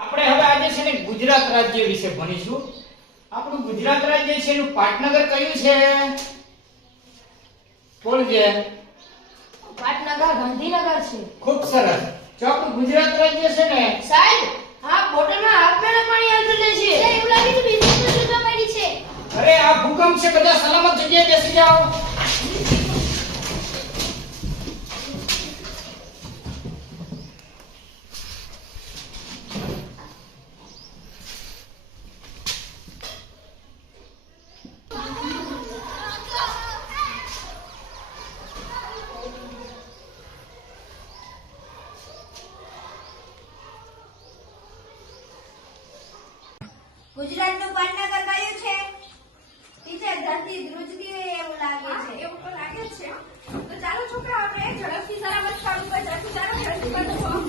આપણે હવે આજે છે ને ગુજરાત રાજ્ય વિશે ભણીશું. આપણું ગુજરાત રાજ્ય છે એનું પાટનગર કયું છે? બોલજે. પાટનગર ગાંધીનગર છે. ખૂબ સરસ. જો આપણું ગુજરાત રાજ્ય છે ને સાહેબ, આ બોટલમાં હાથમાં પાણી આવતું છે. એવું લાગે છે બિઝનેસ શોધવા પડી છે. અરે આ ભૂકંપ છે, બધા સલામત જગ્યાએ બેસી જાઓ. ગુજરાતનું પાટનગર કયું છે? ટીચર, ધરતી ધ્રુજતી હોય એવું લાગે છે. એવું તો લાગે જ છે. તો ચાલો છોકરા, આપણે ઝડપથી સલામત સ્થળ ઉપર જશું. ચાલો ઝડપથી બધું.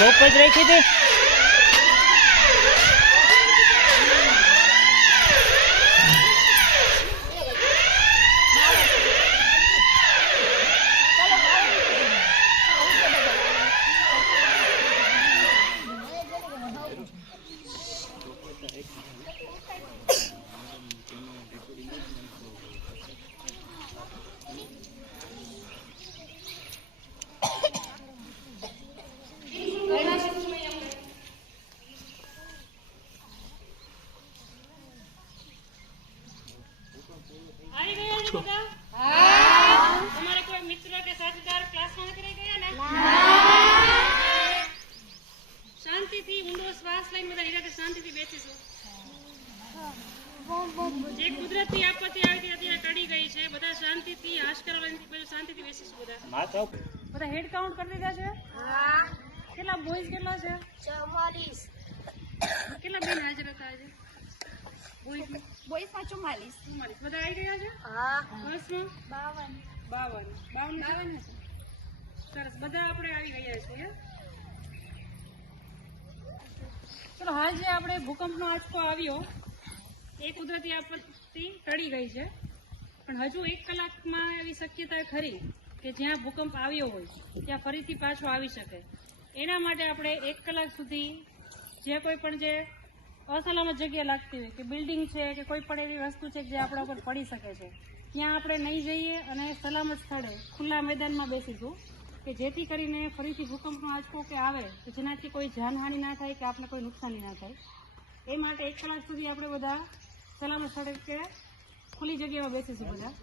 ચોપ જ રાખી દે. તમારે કોઈ મિત્ર કે સાથીદાર ક્લાસમાં નથી રહી ગયા ને? શાંતિથી ઊંડો શ્વાસ લઈને બધા નિરાંતે શાંતિથી બેસીશું. જે કુદરતી આપત્તિ આવી હતી અત્યારે ટળી ગઈ છે. બધા શાંતિથી હાશકારો લઈને બધું શાંતિથી બેસીશું. બધા હેડ કાઉન્ટ કરી દીધા છે? કેટલા બોયઝ કેટલા છે? 44. કેટલા બેન હાજર હતા આજે? બોયઝમાં 44. બધા આવી ગયા છે? હા. ગર્લ્સમાં 52 હશે. સરસ, બધા આપણે આવી ગયા છીએ. ચલો, હાલ જે આપણે ભૂકંપનો આંચકો આવ્યો એ કુદરતી આપત્તિ ટળી ગઈ છે, પણ હજુ 1 કલાકમાં એવી શક્યતા ખરી કે જ્યાં ભૂકંપ આવ્યો હોય ત્યાં ફરીથી પાછો આવી શકે. એના માટે આપણે 1 કલાક સુધી જે કોઈ પણ જે અસલામત જગ્યા લાગતી હોય કે બિલ્ડિંગ છે કે કોઈ પણ એવી વસ્તુ છે જે આપણા ઉપર પડી શકે છે ત્યાં આપણે નહીં જઈએ અને સલામત સ્થળે ખુલ્લા મેદાનમાં બેસીશું કે જેથી કરીને ફરીથી ભૂકંપનો આંચકો કે આવે તો જેનાથી કોઈ જાનહાનિ ના થાય કે આપણે કોઈ નુકસાની ના થાય. એ માટે 1 કલાક સુધી આપણે બધા સલામત સ્થળે કે ખુલ્લી જગ્યામાં બેસીશું બધા.